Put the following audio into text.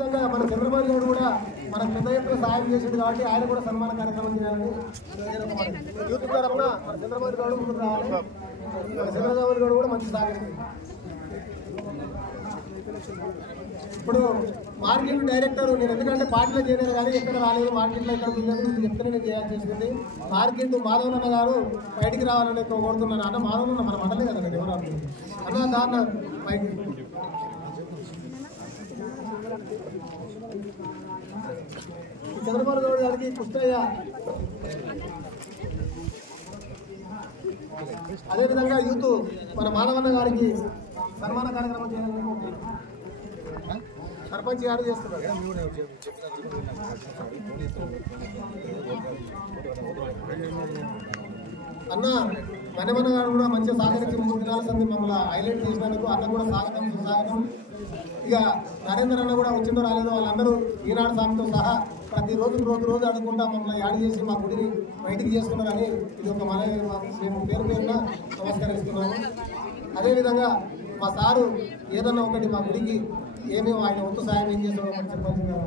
విధంగా మన చంద్రబాబు నాయుడు కూడా మన పెద్ద ఎత్తున సహాయం చేసింది కాబట్టి ఆయన కూడా సన్మాన కార్యక్రమం చేయాలని యూత్ తరఫున మన చంద్రబాబు నాయుడు ముందుకు రావాలి. మన చంద్రబాబు నాయుడు కూడా మంచి సాగింది. ఇప్పుడు మార్కెట్ డైరెక్టర్ నేను ఎందుకంటే పార్టీలో చేయలేదు కానీ ఎక్కడ రాలేదు, మార్కెట్లో ఎక్కడ ఉందని చెప్తేనే నేను చేయాల్సి వస్తుంది. మార్కెట్ మాధవనన్న గారు బయటికి రావాలని కోరుతున్నాను. అన్న మాధవనన్న మన మండలే కదా, నేను ఎవరు అన్న దాన్న బయట చంద్రబాబు నాయుడు గారికి పుస్తయ్య, అదేవిధంగా యూత్ మన మాధవన్న గారికి సన్మాన కార్యక్రమం చేయాలని సర్పంచ్ గారు చేస్తున్నారు. అన్న మణిమన్న గారు కూడా మంచిగా సహకరించి 3 దినాల సంది మమ్మల్ని హైలైట్ చేసినందుకు అన్న కూడా స్వాగతం సుస్వాగతం. ఇక నరేందర్ అన్న కూడా వచ్చిందో రాలేదో వాళ్ళందరూ ఈనాడు స్వామితో సహా ప్రతిరోజు అడుగుకుంటా మమ్మల్ని యాడ్ చేసి మా గుడిని బయటికి చేస్తున్నారని ఇది ఒక మేము పేరు పేరున నమస్కరిస్తున్నాము. అదేవిధంగా మా సారు ఏదన్నా ఒకటి మా గుడికి ఏమేమి ఆయన వంతు సాయం ఏం చేస్తామో మనం చెప్పాల్సిందిగా